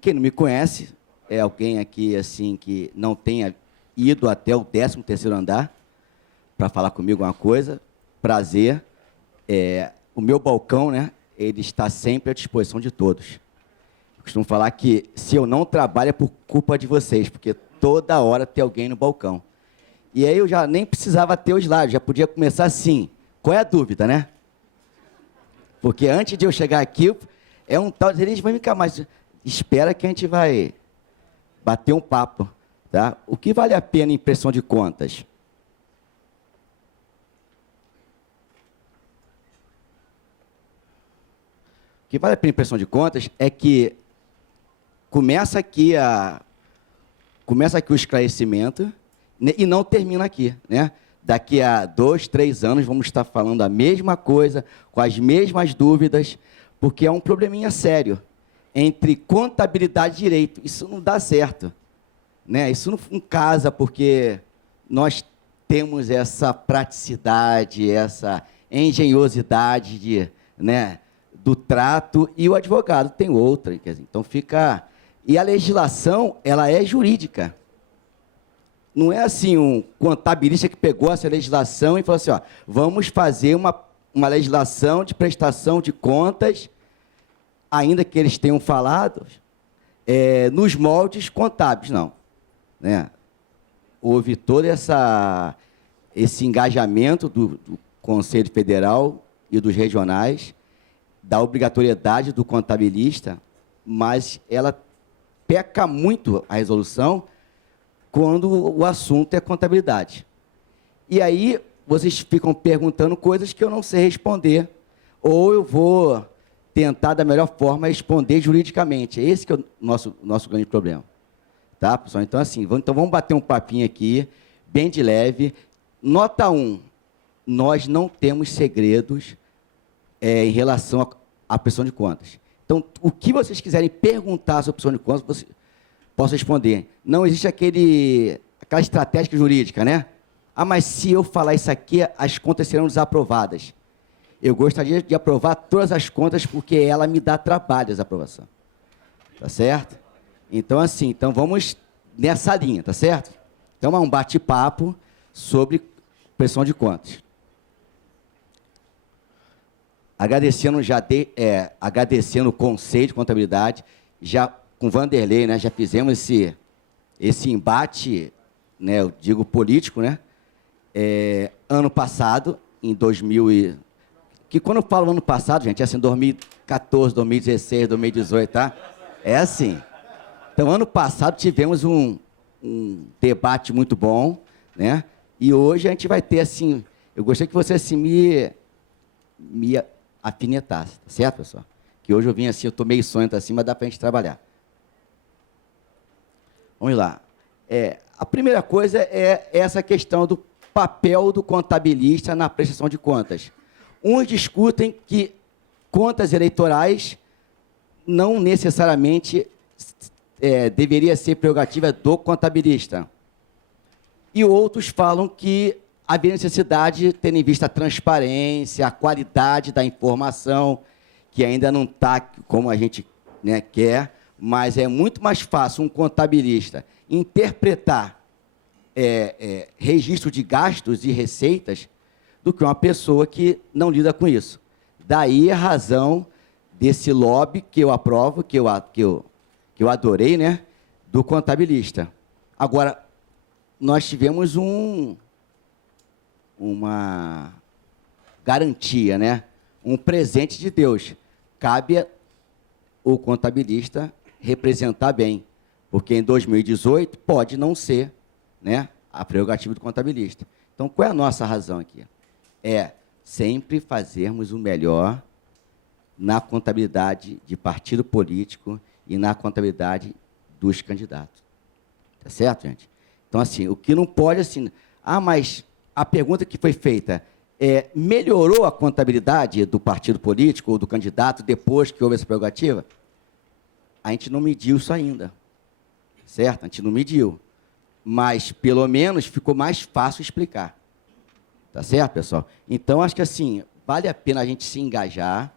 quem não me conhece é alguém aqui assim que não tenha ido até o 13º andar para falar comigo uma coisa. Prazer. O meu balcão, né, ele está sempre à disposição de todos. Eu costumo falar que se eu não trabalho é por culpa de vocês, porque toda hora tem alguém no balcão. E aí eu já nem precisava ter os slides, já podia começar assim. Qual é a dúvida, né? Porque antes de eu chegar aqui, é um tal de eles vão ficar mais. Espera que a gente vai bater um papo, tá? O que vale a pena em prestação de contas? O que vale a pena em prestação de contas é que começa aqui o esclarecimento, né, e não termina aqui, né? Daqui a 2, 3 anos vamos estar falando a mesma coisa, com as mesmas dúvidas, porque é um probleminha sério entre contabilidade e direito. Isso não dá certo, né? Isso não casa, porque nós temos essa praticidade, essa engenhosidade do trato, e o advogado tem outra. Quer dizer, então fica... E a legislação, ela é jurídica. Não é assim um contabilista que pegou essa legislação e falou assim, ó, vamos fazer uma legislação de prestação de contas, ainda que eles tenham falado, nos moldes contábeis. Não. Né? Houve todo esse engajamento do Conselho Federal e dos regionais, da obrigatoriedade do contabilista, mas ela peca muito a resolução quando o assunto é contabilidade. E aí, vocês ficam perguntando coisas que eu não sei responder, ou eu vou tentar, da melhor forma, responder juridicamente. Esse que é o nosso grande problema. Tá, pessoal? Então, assim, vamos bater um papinho aqui, bem de leve. Nota 1, nós não temos segredos em relação à prestação de contas. Então, o que vocês quiserem perguntar sobre prestação de contas, posso responder. Não existe aquela estratégia jurídica, né? Ah, mas se eu falar isso aqui, as contas serão desaprovadas. Eu gostaria de aprovar todas as contas, porque ela me dá trabalho, a desaprovação. Tá certo? Então, assim, vamos nessa linha, tá certo? Então, é um bate-papo sobre prestação de contas. Agradecendo agradecendo o Conselho de Contabilidade, já com o Vanderlei, né, já fizemos esse embate, né, eu digo político, né, ano passado, em 2000 que quando eu falo ano passado, gente, é assim, 2014, 2016, 2018, tá? É assim. Então, ano passado tivemos um debate muito bom, né, e hoje a gente vai ter, assim, eu gostaria que você, assim, me afinetasse, tá certo, pessoal? Que hoje eu vim assim, eu estou meio sonho assim, mas dá para a gente trabalhar. Vamos lá. A primeira coisa é essa questão do papel do contabilista na prestação de contas. Uns discutem que contas eleitorais não necessariamente deveria ser prerrogativa do contabilista. E outros falam que havia necessidade, tendo em vista a transparência, a qualidade da informação, que ainda não está como a gente, né, quer, mas é muito mais fácil um contabilista interpretar registro de gastos e receitas do que uma pessoa que não lida com isso. Daí a razão desse lobby que eu aprovo, que eu adorei, né, do contabilista. Agora, nós tivemos uma garantia, né? Um presente de Deus. Cabe o contabilista representar bem, porque em 2018 pode não ser, né, a prerrogativa do contabilista. Então, qual é a nossa razão aqui? É sempre fazermos o melhor na contabilidade de partido político e na contabilidade dos candidatos. Tá certo, gente? Então, assim, o que não pode, assim... Ah, mas a pergunta que foi feita melhorou a contabilidade do partido político ou do candidato depois que houve essa prerrogativa? A gente não mediu isso ainda, certo? A gente não mediu, mas pelo menos ficou mais fácil explicar, tá certo, pessoal? Então, acho que assim, vale a pena a gente se engajar,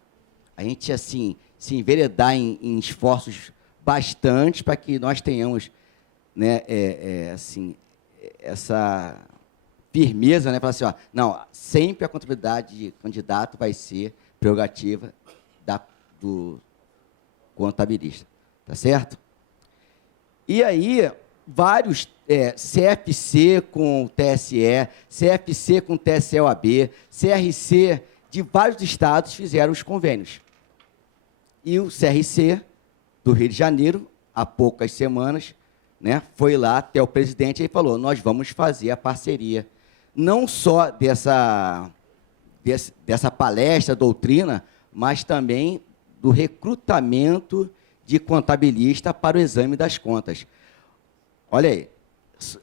a gente assim, se enveredar em esforços bastante para que nós tenhamos, né, assim, essa firmeza, né, falar assim, ó, não, sempre a contabilidade de candidato vai ser prerrogativa do contabilista, tá certo? E aí, vários CFC com o TSE, CFC com o TSE-OAB, CRC de vários estados fizeram os convênios. E o CRC do Rio de Janeiro, há poucas semanas, né, foi lá até o presidente e falou, nós vamos fazer a parceria, não só dessa palestra, doutrina, mas também do recrutamento de contabilista para o exame das contas. Olha aí,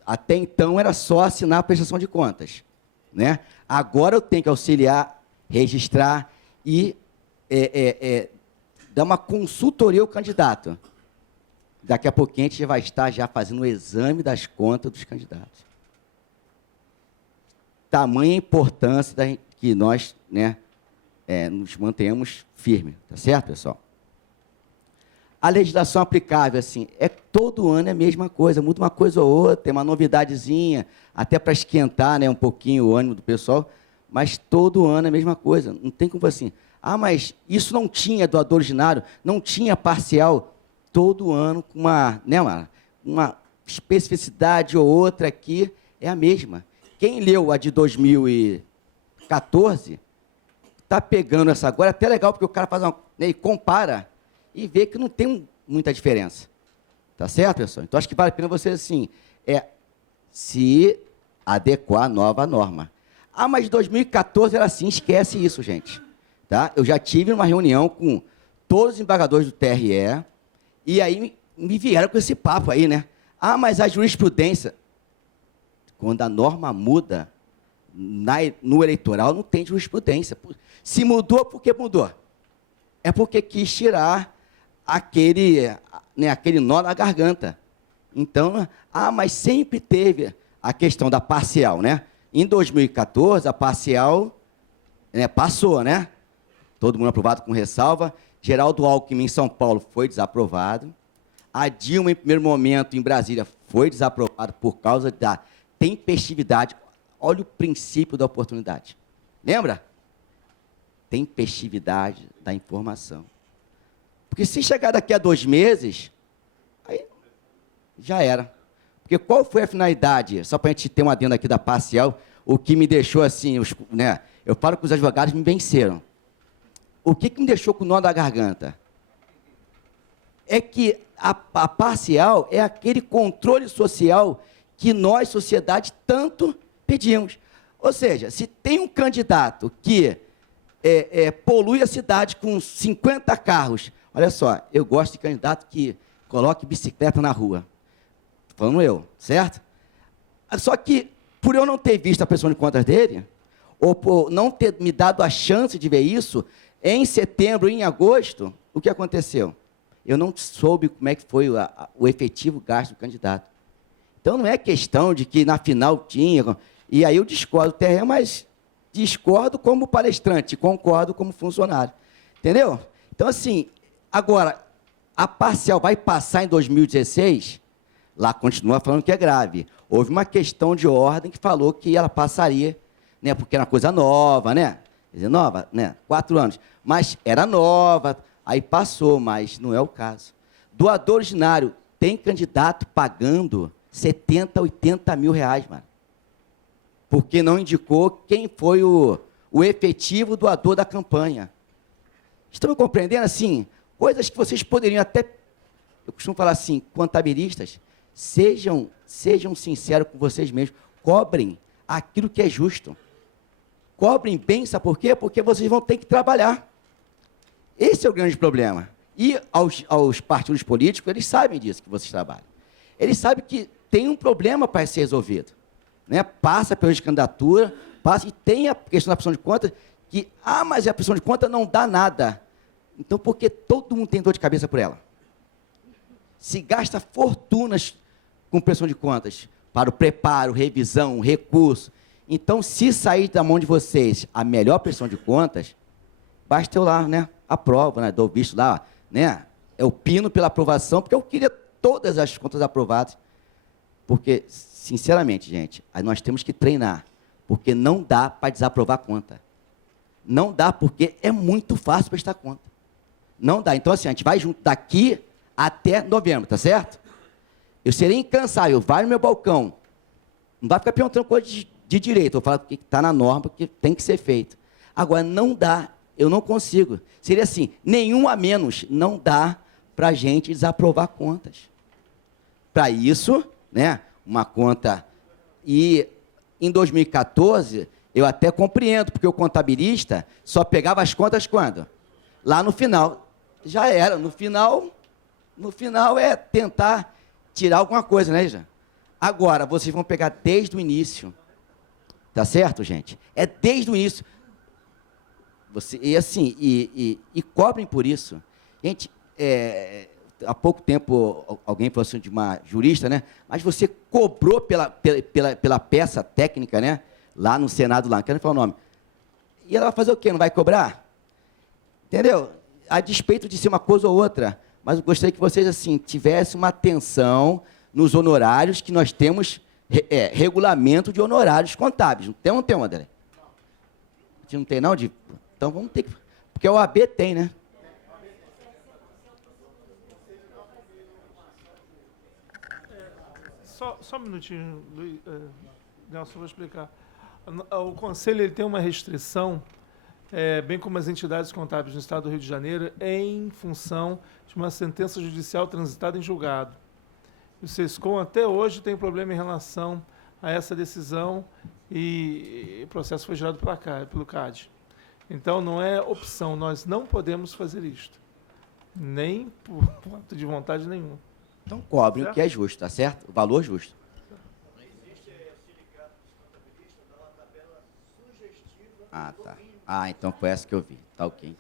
até então era só assinar a prestação de contas, né? Agora eu tenho que auxiliar, registrar e dar uma consultoria ao candidato. Daqui a pouquinho a gente vai estar já fazendo o exame das contas dos candidatos. Tamanha importância que nós, né, nos mantenhamos firmes, tá certo, pessoal? A legislação aplicável, assim, todo ano é a mesma coisa, muda uma coisa ou outra, tem uma novidadezinha, até para esquentar, né, um pouquinho o ânimo do pessoal, mas todo ano é a mesma coisa. Não tem como assim, mas isso não tinha doador ordinário, não tinha parcial, todo ano com uma especificidade ou outra aqui é a mesma. Quem leu a de 2014 está pegando essa agora, é até legal, porque o cara faz e compara e vê que não tem muita diferença. Tá certo, pessoal? Então, acho que vale a pena você, assim, se adequar à nova norma. Mas de 2014 era assim, esquece isso, gente. Tá? Eu já tive uma reunião com todos os embargadores do TRE, e aí me vieram com esse papo aí, né? Mas a jurisprudência, quando a norma muda, no eleitoral não tem jurisprudência. Se mudou, por que mudou? É porque quis tirar aquele nó na garganta. Então, mas sempre teve a questão da parcial, né? Em 2014, a parcial passou, né? Todo mundo aprovado com ressalva. Geraldo Alckmin, em São Paulo, foi desaprovado. A Dilma, em primeiro momento, em Brasília, foi desaprovado por causa da tempestividade. Olha o princípio da oportunidade. Lembra? Tempestividade da informação. Porque se chegar daqui a 2 meses, aí já era. Porque qual foi a finalidade? Só para a gente ter um adendo aqui da parcial, o que me deixou assim, eu falo que os advogados me venceram. O que me deixou com o nó da garganta? É que a parcial é aquele controle social que nós, sociedade, tanto pedimos. Ou seja, se tem um candidato que polui a cidade com 50 carros, olha só, eu gosto de candidato que coloque bicicleta na rua. Falando eu, certo? Só que, por eu não ter visto a prestação de contas dele, ou por não ter me dado a chance de ver isso, em setembro, em agosto, o que aconteceu? Eu não soube como é que foi o efetivo gasto do candidato. Então, não é questão de que na final tinha... E aí eu discordo do TRE, mas discordo como palestrante, concordo como funcionário. Entendeu? Então, assim, agora, a parcial vai passar em 2016, lá continua falando que é grave. Houve uma questão de ordem que falou que ela passaria, né, porque era uma coisa nova, né? Quer dizer, nova, né? 4 anos. Mas era nova, aí passou, mas não é o caso. Doador ordinário, tem candidato pagando 70, 80 mil reais, mano. Porque não indicou quem foi o efetivo doador da campanha. Estão me compreendendo? Assim, coisas que vocês poderiam até... Eu costumo falar assim, contabilistas, sejam sinceros com vocês mesmos, cobrem aquilo que é justo. Cobrem bem, sabe por quê? Porque vocês vão ter que trabalhar. Esse é o grande problema. E aos partidos políticos, eles sabem disso, que vocês trabalham. Eles sabem que tem um problema para ser resolvido. Né? Passa pela candidatura, passa e tem a questão da prestação de contas, que, mas a prestação de contas não dá nada. Então, porque todo mundo tem dor de cabeça por ela. Se gasta fortunas com prestação de contas, para o preparo, revisão, recurso. Então, se sair da mão de vocês a melhor prestação de contas, basta eu lá, né? Aprovo, né? Dou visto lá, né? eu pino pela aprovação, porque eu queria todas as contas aprovadas. Porque, sinceramente, gente, aí nós temos que treinar, porque não dá para desaprovar a conta. Não dá, porque é muito fácil prestar conta. Não dá. Então, assim, a gente vai junto daqui até novembro, tá certo? Eu serei incansável, vai no meu balcão. Não vai ficar perguntando coisa de direito. Eu falo que está na norma, que tem que ser feito. Agora, não dá, eu não consigo. Seria assim, nenhum a menos, não dá para a gente desaprovar contas. Para isso, né, uma conta... E em 2014, eu até compreendo, porque o contabilista só pegava as contas quando? Lá no final. Já era, no final é tentar tirar alguma coisa, né, Jean? Agora, vocês vão pegar desde o início. Tá certo, gente? É desde o início. E cobrem por isso. Gente, há pouco tempo, alguém falou assim de uma jurista, né? Mas você cobrou pela peça técnica, né? Lá no Senado, lá, não quero falar o nome. E ela vai fazer o quê? Não vai cobrar? Entendeu? A despeito de ser uma coisa ou outra. Mas eu gostaria que vocês, assim, tivessem uma atenção nos honorários que nós temos, regulamento de honorários contábeis. Não tem, André? Não tem, não? Então vamos ter que... Porque a OAB tem, né? Só um minutinho, Luiz, Nelson, vou explicar. O Conselho ele tem uma restrição, bem como as entidades contábeis no Estado do Rio de Janeiro, em função de uma sentença judicial transitada em julgado. O SESCOM até hoje tem problema em relação a essa decisão e o processo foi gerado pelo CAD. Então, não é opção, nós não podemos fazer isto, nem por ato de vontade nenhuma. Então, cobrem o que é justo, tá certo? O valor justo. Não existe sindicato dos contabilistas, dá uma tabela sugestiva. Ah, tá. Ah, então foi essa que eu vi. Tá ok.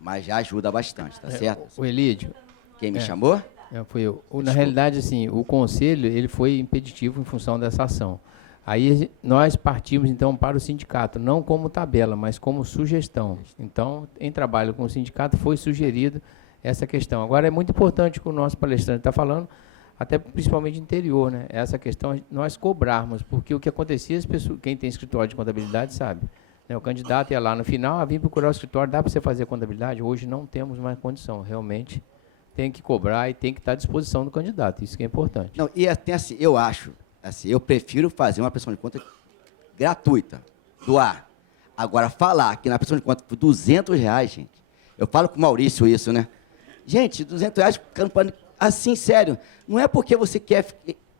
Mas já ajuda bastante, tá certo? O Elídio. Quem me chamou? Fui eu. Na realidade, assim, o conselho ele foi impeditivo em função dessa ação. Aí nós partimos, então, para o sindicato, não como tabela, mas como sugestão. Então, em trabalho com o sindicato, foi sugerido essa questão. Agora, é muito importante que o nosso palestrante está falando, até principalmente interior, né? Essa questão, nós cobrarmos, porque o que acontecia, as pessoas, quem tem escritório de contabilidade sabe, né? O candidato ia lá no final, vim procurar o escritório, dá para você fazer contabilidade? Hoje não temos mais condição, realmente tem que cobrar e tem que estar à disposição do candidato, isso que é importante. Não, e até assim, eu acho, assim, eu prefiro fazer uma prestação de conta gratuita, doar. Agora, falar que na prestação de conta por R$200, gente, eu falo com o Maurício isso, né? Gente, R$200, assim, sério, não é porque você quer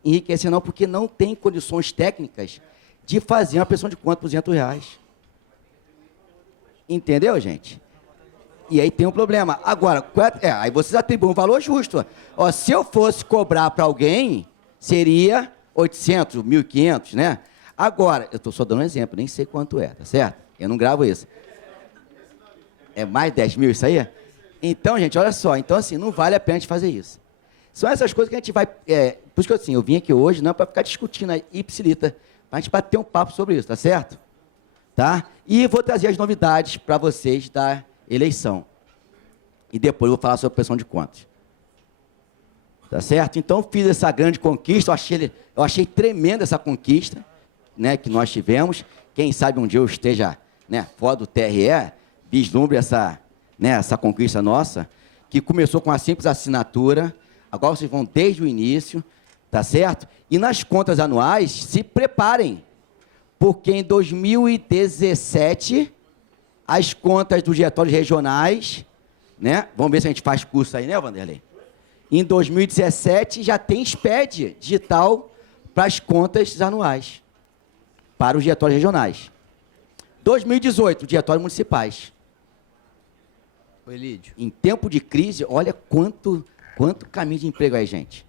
enriquecer, não, porque não tem condições técnicas de fazer uma prestação de conta por R$200. Entendeu, gente? E aí tem um problema. Agora, aí vocês atribuem um valor justo. Ó, se eu fosse cobrar para alguém, seria 800, 1.500, né? Agora, eu estou só dando um exemplo, nem sei quanto é, tá certo? Eu não gravo isso. É mais 10 mil isso aí? Então, gente, olha só. Então, assim, não vale a pena a gente fazer isso. São essas coisas que a gente vai... por isso que, assim, eu vim aqui hoje não é para ficar discutindo aí, ipsilita, para a gente bater um papo sobre isso, tá certo? Tá? E vou trazer as novidades para vocês da eleição. E depois eu vou falar sobre a prestação de contas. Tá certo? Então, fiz essa grande conquista, eu achei tremenda essa conquista, né, que nós tivemos. Quem sabe um dia eu esteja, né, fora do TRE, vislumbre essa conquista nossa, que começou com uma simples assinatura, agora vocês vão desde o início, tá certo? E nas contas anuais, se preparem, porque em 2017, as contas dos diretórios regionais, né? Vamos ver se a gente faz curso aí, né, Vanderlei? Em 2017, já tem SPED digital para as contas anuais, para os diretórios regionais. 2018, diretórios municipais. O Elídio. Em tempo de crise, olha quanto caminho de emprego aí, gente.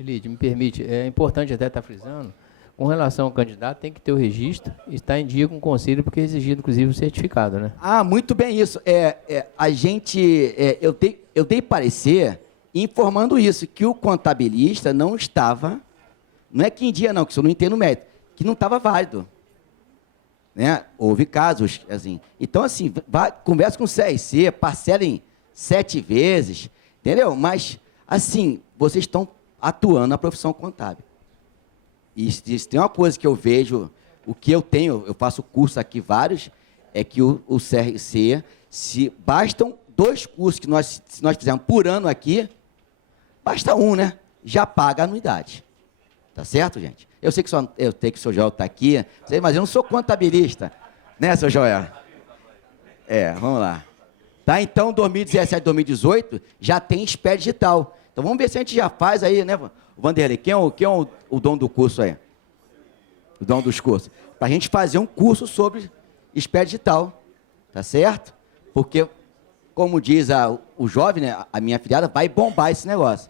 Elídio, me permite, é importante até estar frisando, com relação ao candidato, tem que ter o registro e estar em dia com o conselho, porque é exigido, inclusive, o certificado, né? Ah, muito bem isso. Eu dei parecer informando isso, que o contabilista não estava, não é que em dia não, que isso eu não entendo o mérito, que não estava válido. Né? Houve casos, assim. Então, assim, conversa com o CRC, parcelem 7 vezes, Entendeu? Mas, assim, vocês estão atuando na profissão contábil. E se tem uma coisa que eu vejo, o que eu tenho, eu faço curso aqui vários, é que o CRC, se bastam 2 cursos que se nós fizermos por ano aqui, basta um, né? Já paga a anuidade. Tá certo, gente? Eu sei que o seu Joel está aqui, mas eu não sou contabilista. Né, seu Joel? Vamos lá. Tá, então, 2017, 2018, já tem SPE digital. Então, vamos ver se a gente já faz aí, né, Vanderlei? Quem é o dono do curso aí? O dono dos cursos. Para a gente fazer um curso sobre SPE digital. Tá certo? Porque, como diz o jovem, né, a minha afilhada, vai bombar esse negócio.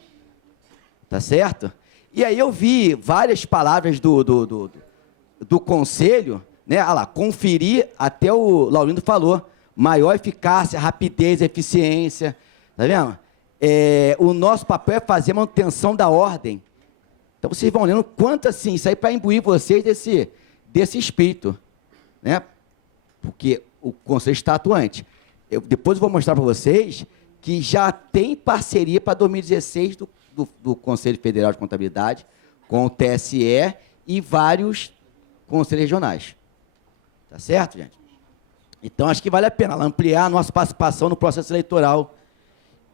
Tá certo? E aí eu vi várias palavras do conselho, né? Olha lá, conferir, até o Laurindo falou, maior eficácia, rapidez, eficiência. Tá vendo? O nosso papel é fazer manutenção da ordem. Então vocês vão lendo quanto assim, isso aí para imbuir vocês desse espírito, né? Porque o conselho está atuante. Depois eu vou mostrar para vocês que já tem parceria para 2016 do Conselho Federal de Contabilidade com o TSE e vários conselhos regionais. Tá certo, gente? Então, acho que vale a pena ampliar a nossa participação no processo eleitoral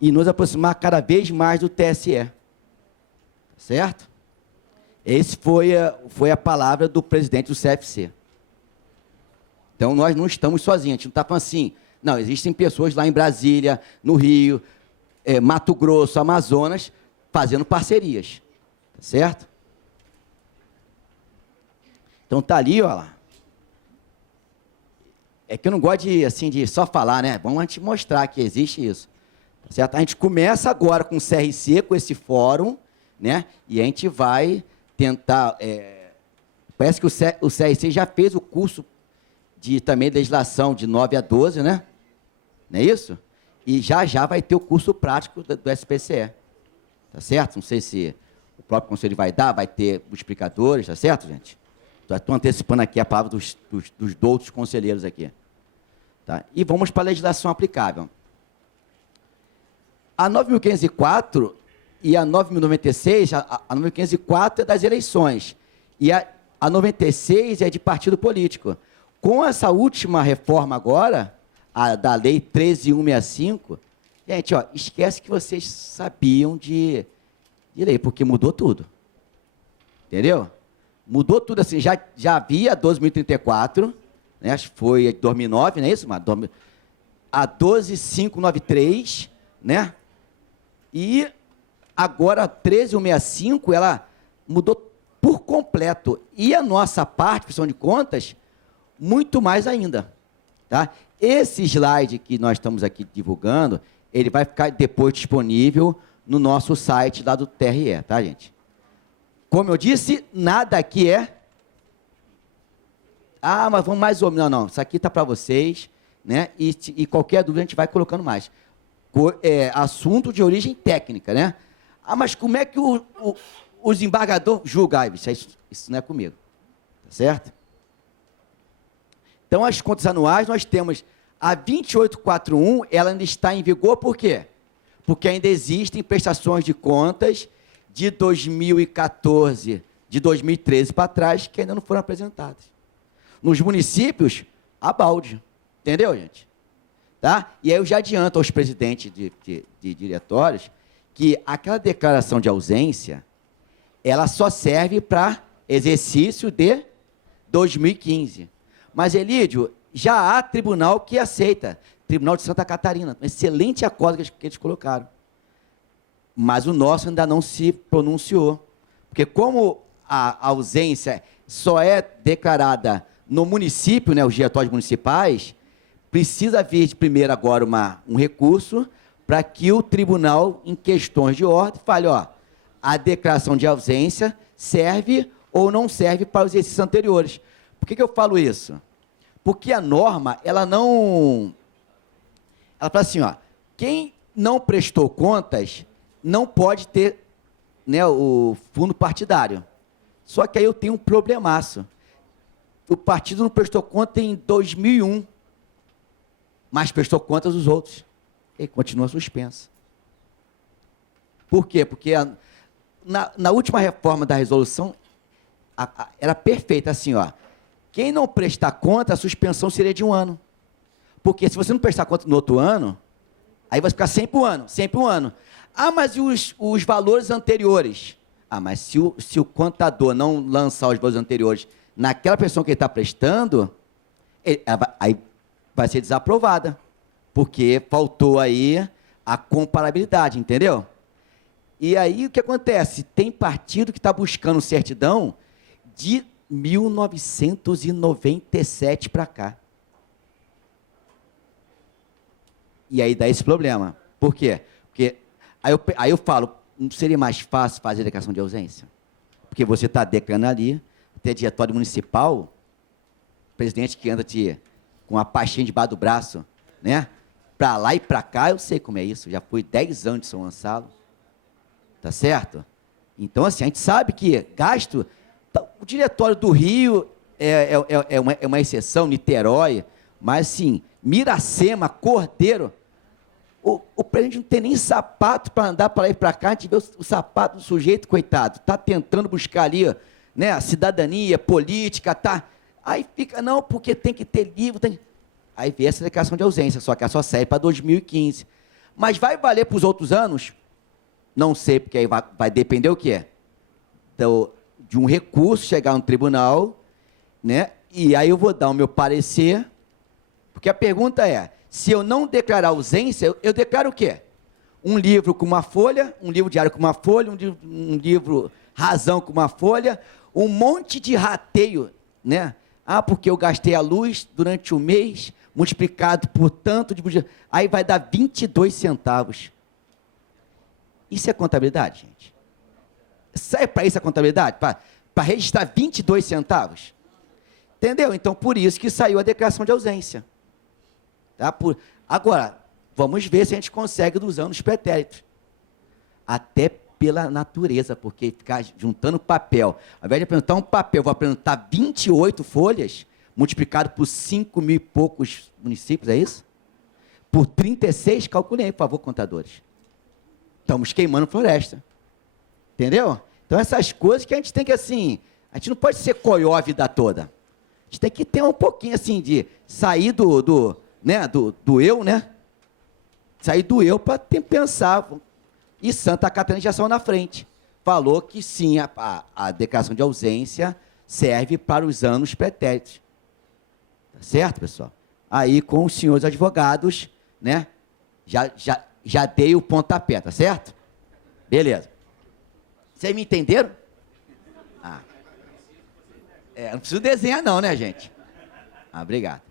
e nos aproximar cada vez mais do TSE. Tá certo? Esse foi a palavra do presidente do CFC. Então, nós não estamos sozinhos. A gente não está falando assim, não, existem pessoas lá em Brasília, no Rio, Mato Grosso, Amazonas, fazendo parcerias, tá certo? Então tá ali, ó lá. É que eu não gosto de só falar, né? Vamos a gente mostrar que existe isso, tá certo? A gente começa agora com o CRC, com esse fórum, né? E a gente vai tentar... parece que o CRC já fez o curso também de legislação de 9 a 12, né? Não é isso? E já vai ter o curso prático do SPCE. Tá certo? Não sei se o próprio conselho vai ter os explicadores, tá certo, gente? Estou antecipando aqui a palavra dos outros conselheiros aqui. Tá? E vamos para a legislação aplicável. A 9.504 e a 9.096, a 9.504 é das eleições, e a 96 é de partido político. Com essa última reforma agora, da Lei 13.165, gente, ó, esquece que vocês sabiam de lei, porque mudou tudo. Entendeu? Mudou tudo assim, já havia a 12.034, né, acho que foi 2009, não é isso? A 12.593, né? E agora a 13.165, ela mudou por completo. E a nossa parte, prestação de contas, muito mais ainda. Tá? Esse slide que nós estamos aqui divulgando, ele vai ficar depois disponível no nosso site lá do TRE, tá, gente? Como eu disse, nada aqui é... Ah, mas vamos mais ou menos... Não, isso aqui está para vocês, né? E qualquer dúvida a gente vai colocando mais. Assunto de origem técnica, né? Ah, mas como é que o desembargador julga? Isso não é comigo, tá certo? Então, as contas anuais, nós temos a 2841, ela ainda está em vigor, por quê? Porque ainda existem prestações de contas de 2014, de 2013 para trás, que ainda não foram apresentadas. Nos municípios, a balde. Entendeu, gente? Tá? E aí eu já adianto aos presidentes de diretórios que aquela declaração de ausência, ela só serve para exercício de 2015. Mas, Elídio, já há tribunal que aceita. Tribunal de Santa Catarina. Excelente acordo que eles colocaram. Mas o nosso ainda não se pronunciou. Porque como a ausência só é declarada no município, né, os diretórios municipais, precisa vir primeiro agora um recurso para que o tribunal, em questões de ordem, fale, ó, a declaração de ausência serve ou não serve para os exercícios anteriores. Por que eu falo isso? Porque a norma, ela fala assim, ó, quem não prestou contas não pode ter, né, o fundo partidário. Só que aí eu tenho um problemaço. O partido não prestou conta em 2001, mas prestou contas dos outros. Ele continua suspenso. Por quê? Porque na última reforma da resolução, era perfeita assim, ó. Quem não prestar conta, a suspensão seria de 1 ano. Porque se você não prestar conta no outro ano, aí vai ficar sempre um ano. Ah, mas e os valores anteriores? Ah, mas se o contador não lançar os valores anteriores naquela pessoa que ele está prestando, aí vai ser desaprovada. Porque faltou aí a comparabilidade, entendeu? E aí o que acontece? Tem partido que está buscando certidão de 1997 para cá. E aí dá esse problema. Por quê? Porque aí eu falo, não seria mais fácil fazer declaração de ausência? Porque você está declarando ali, até diretório municipal, presidente que anda com a pastinha debaixo do braço, né? Para lá e para cá, eu sei como é isso. Já fui 10 anos de São Gonçalo. Tá certo? Então, assim, a gente sabe que gasto... O diretório do Rio é uma exceção, Niterói, mas, assim, Miracema, Cordeiro... O presidente não tem nem sapato para andar para lá e para cá, a gente vê o sapato do sujeito, coitado, está tentando buscar ali, né, a cidadania, política, tá? Aí fica, não, porque tem que ter livro, Aí vem essa declaração de ausência, só que ela só serve para 2015. Mas vai valer para os outros anos? Não sei, porque aí vai depender o quê? De um recurso chegar no tribunal, né? E aí eu vou dar o meu parecer, porque a pergunta é, se eu não declarar ausência, eu declaro o quê? Um livro com uma folha, um livro diário com uma folha, um livro razão com uma folha, um monte de rateio, né? Ah, porque eu gastei a luz durante o mês, multiplicado por tanto de... Aí vai dar 22 centavos. Isso é contabilidade, gente? Serve para isso a contabilidade? Para registrar 22 centavos? Entendeu? Então, por isso que saiu a declaração de ausência. Tá? Agora, vamos ver se a gente consegue dos anos pretéritos. Até pela natureza, porque ficar juntando papel, ao invés de apresentar um papel, vou apresentar 28 folhas, multiplicado por 5 mil e poucos municípios, é isso? Por 36, calculem aí, por favor, contadores. Estamos queimando floresta. Entendeu? Então, essas coisas que a gente tem que, assim, a gente não pode ser coió a vida toda. A gente tem que ter um pouquinho, assim, de sair do eu, né? Sair do eu para pensar. E Santa Catarina já saiu na frente. Falou que sim, a declaração de ausência serve para os anos pretéritos. Tá certo, pessoal? Aí, com os senhores advogados, né? Já dei o pontapé, tá certo? Beleza. Vocês me entenderam? Não preciso desenhar não, né, gente? Obrigado.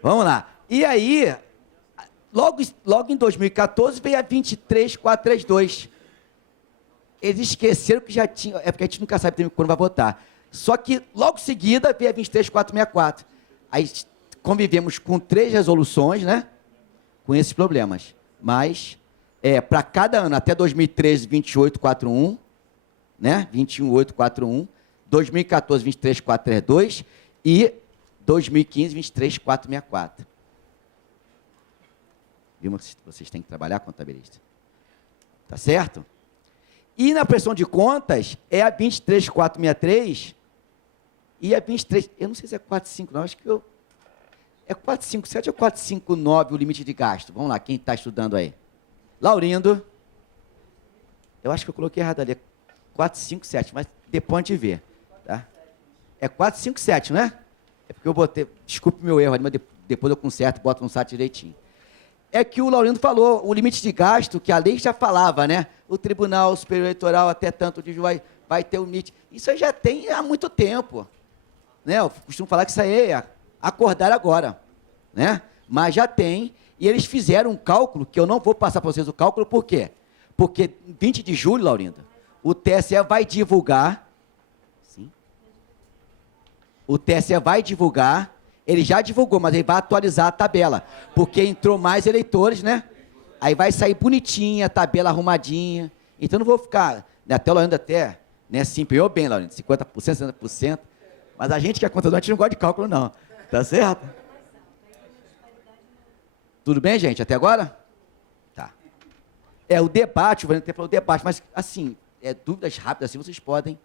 Vamos lá. E aí, logo em 2014, veio a 23432. Eles esqueceram que já tinha... É porque a gente nunca sabe quando vai votar. Só que, logo em seguida, veio a 23464. Aí, convivemos com 3 resoluções, né? Com esses problemas. Mas, para cada ano, até 2013, 28441, né? 21841, 2014, 23432 e 2015, 23464. Viu que vocês têm que trabalhar, contabilista? Tá certo? E na prestação de contas, é a 23463 e a 23... Eu não sei se é 45, não. Acho que é 457 ou 459 o limite de gasto. Vamos lá, quem está estudando aí? Laurindo. Eu acho que eu coloquei errado ali. 457, mas depois a gente vê. Tá? É 457, não é? É porque eu botei... Desculpe o meu erro ali, mas depois eu conserto e boto no site direitinho. É que o Laurindo falou, o limite de gasto, que a lei já falava, né? O Tribunal Superior Eleitoral até tanto de vai ter o limite. Isso aí já tem há muito tempo. Né? Eu costumo falar que isso aí é acordar agora. Né? Mas já tem, e eles fizeram um cálculo, que eu não vou passar para vocês o cálculo, por quê? Porque 20 de julho, Laurindo, o TSE vai divulgar, sim, o TSE vai divulgar, ele já divulgou, mas ele vai atualizar a tabela, porque entrou mais eleitores, né? Aí vai sair bonitinha, a tabela arrumadinha. Então não vou ficar, né, até o Laurindo né, se empenhou bem, Laurindo, 50%, 60%, mas a gente que é contador, a gente não gosta de cálculo, não. Tá certo? Tudo bem, gente, até agora? Tá. o debate, o Valente até falou debate, mas, assim, dúvidas rápidas, assim, vocês podem,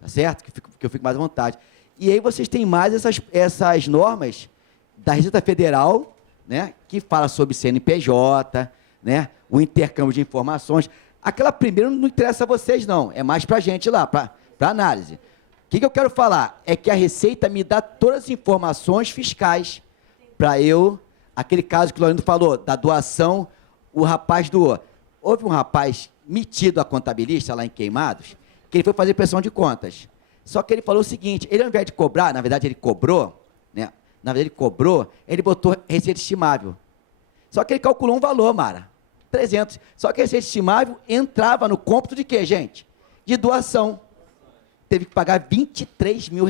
tá certo? Que eu fico mais à vontade. E aí vocês têm mais essas normas da Receita Federal, né, que fala sobre CNPJ, né, o intercâmbio de informações. Aquela primeira não interessa a vocês, não. É mais para a gente lá, para análise. O que eu quero falar? É que a Receita me dá todas as informações fiscais para eu... Aquele caso que o Laurindo falou, da doação, o rapaz doou. Houve um rapaz metido a contabilista lá em Queimados, que ele foi fazer pressão de contas. Só que ele falou o seguinte, ele ao invés de cobrar, na verdade ele cobrou, né? Na verdade ele cobrou, ele botou receita estimável. Só que ele calculou um valor, Mara, 300. Só que a receita estimável entrava no cômputo de quê, gente? De doação. Teve que pagar R$23 mil.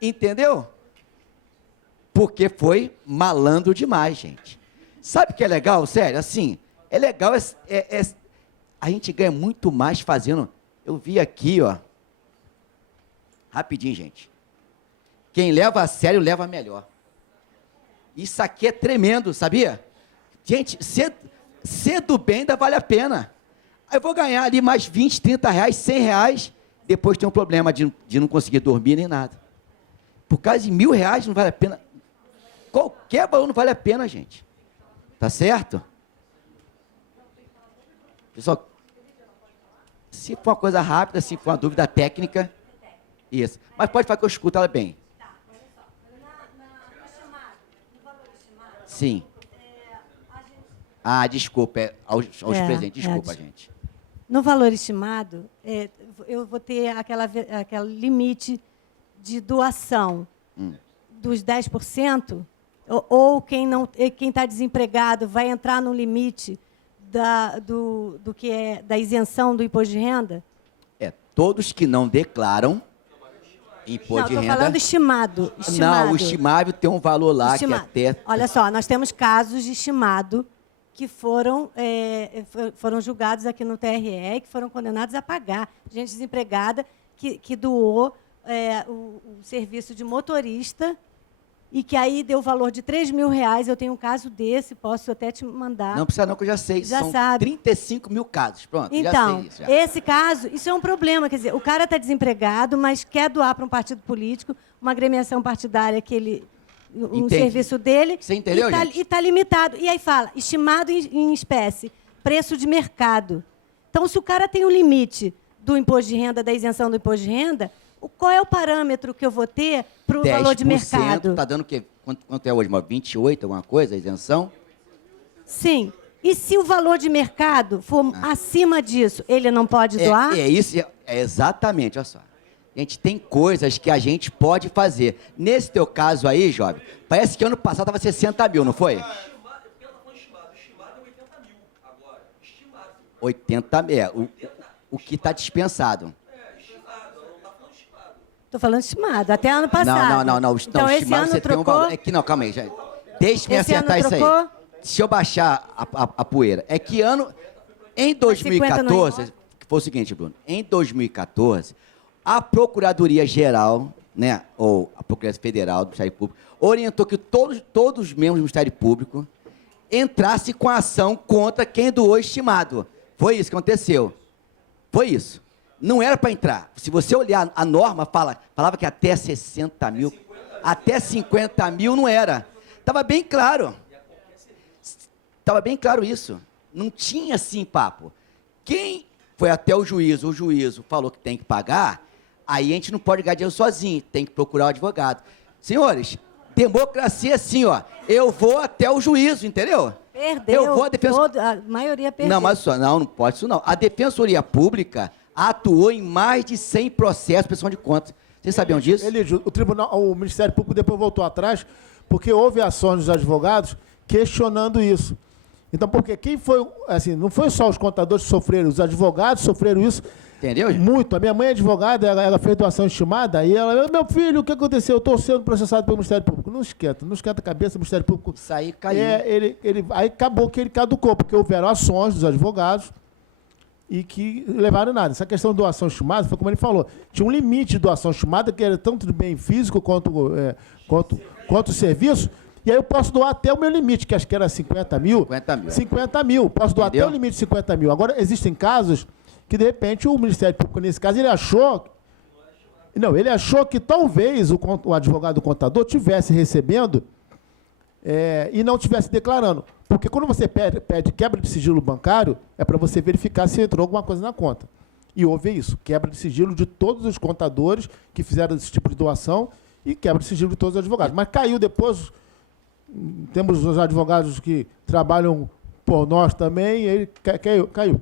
Entendeu? Porque foi malandro demais, gente. Sabe o que é legal, sério? Assim, é legal, a gente ganha muito mais fazendo... Eu vi aqui, ó, rapidinho, gente. Quem leva a sério, leva melhor. Isso aqui é tremendo, sabia? Gente, ser do bem ainda vale a pena. Aí eu vou ganhar ali mais 20, 30 reais, 100 reais, depois tem um problema de não conseguir dormir nem nada. Por causa de R$1.000 não vale a pena. Qualquer valor não vale a pena, gente. Tá certo? Pessoal, se for uma coisa rápida, se for uma dúvida técnica, isso. Mas pode falar que eu escuto ela bem. Tá, olha só. No valor estimado, Sim. a gente... Desculpa, aos presentes, desculpa, gente. No valor estimado, eu vou ter aquele limite de doação dos 10%, ou quem está desempregado vai entrar no limite do que é da isenção do imposto de renda? Todos que não declaram imposto de renda... Não, estou falando estimado. Não, o estimável tem um valor lá que até... Olha só, nós temos casos de estimado que foram julgados aqui no TRE, que foram condenados a pagar. Gente desempregada que doou o serviço de motorista e que aí deu o valor de R$3 mil. Eu tenho um caso desse, posso até te mandar. Não precisa não, que eu já sei. Já São sabe. 35 mil casos. Pronto, Então, já sei isso. Já. Esse caso, isso é um problema. Quer dizer, o cara está desempregado, mas quer doar para um partido político, uma agremiação partidária que ele... serviço dele. Você entendeu, gente? E está limitado. E aí fala, estimado em espécie, preço de mercado. Então, se o cara tem um limite do imposto de renda, da isenção do imposto de renda, qual é o parâmetro que eu vou ter para o valor de mercado? Está dando o quê? Quanto é hoje? 28, alguma coisa, a isenção? Sim. E se o valor de mercado for acima disso, ele não pode doar? Exatamente, olha só. Gente, tem coisas que a gente pode fazer. Nesse teu caso aí, jovem, parece que ano passado estava 60 mil, não foi? Estimado é 80 mil agora. Estimado. 80 mil. O que está dispensado. Estou falando estimado, até ano passado. Não. Então, esse ano você trocou? tem um valor. Que não, calma aí. Deixa-me Esse acertar ano isso aí. trocou? Deixa eu baixar a poeira. É que em 2014, que foi o seguinte, Bruno, em 2014, a Procuradoria-Geral, né, ou a Procuradoria Federal do Ministério Público, orientou que todos os membros do Ministério Público entrassem com a ação contra quem doou estimado. Foi isso que aconteceu. Foi isso. Não era para entrar. Se você olhar a norma, falava que até 60 mil, até 50 mil não era. Estava bem claro. Estava bem claro isso. Não tinha assim papo. Quem foi até o juízo falou que tem que pagar, aí a gente não pode ganhar dinheiro sozinho, tem que procurar o advogado. Senhores, democracia assim, ó, eu vou até o juízo, entendeu? Perdeu. Eu vou à defensoria. A maioria perdeu. Não, mas não pode isso não. A Defensoria Pública atuou em mais de 100 processos de prestação de contas. Vocês sabiam disso? Elídio, o Ministério Público depois voltou atrás, porque houve ações dos advogados questionando isso. Então, porque quem foi, assim, não foi só os contadores que sofreram, os advogados sofreram isso. Entendeu, gente? Muito. A minha mãe é advogada, ela fez doação estimada, e ela, meu filho, o que aconteceu? Eu estou sendo processado pelo Ministério Público. Não esquenta a cabeça do Ministério Público. Isso aí caiu. Aí acabou que ele caducou, porque houveram ações dos advogados e que levaram nada. Essa questão de doação estimada, foi como ele falou, tinha um limite de doação estimada, que era tanto de bem físico quanto serviço, E aí eu posso doar até o meu limite, que acho que era 50 mil. 50 mil. 50 mil. Posso doar Entendeu? até o limite de 50 mil. Agora, existem casos que, de repente, o Ministério Público, nesse caso, ele achou... Não, ele achou que talvez o advogado contador tivesse recebendo e não tivesse declarando. Porque quando você pede quebra de sigilo bancário, é para você verificar se entrou alguma coisa na conta. E houve isso, quebra de sigilo de todos os contadores que fizeram esse tipo de doação e quebra de sigilo de todos os advogados. Mas caiu depois, temos os advogados que trabalham por nós também, e ele caiu.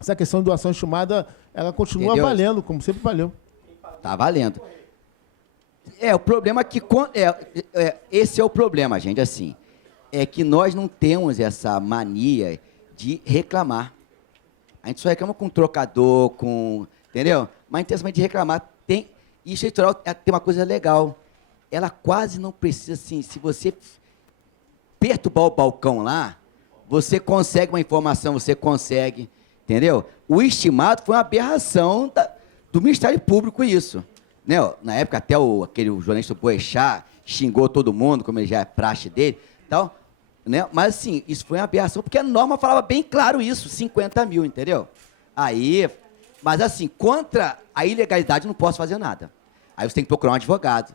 Essa questão de doação estimada, ela continua Entendeu? valendo, como sempre valeu. Tá valendo. O problema é que... esse é o problema, gente, assim. É que nós não temos essa mania de reclamar. A gente só reclama com trocador, com... Entendeu? Mas tem essa mania de reclamar. E isso eleitoral tem uma coisa legal. Ela quase não precisa, assim, se você perturbar o balcão lá, você consegue uma informação, você consegue, entendeu? O estimado foi uma aberração do Ministério Público isso. Né? Na época até aquele jornalista Boechat xingou todo mundo, como ele já é praxe dele, tal, né? Mas assim, isso foi uma aberração, porque a norma falava bem claro isso, 50 mil, entendeu? Mas assim, contra a ilegalidade eu não posso fazer nada. Aí você tem que procurar um advogado.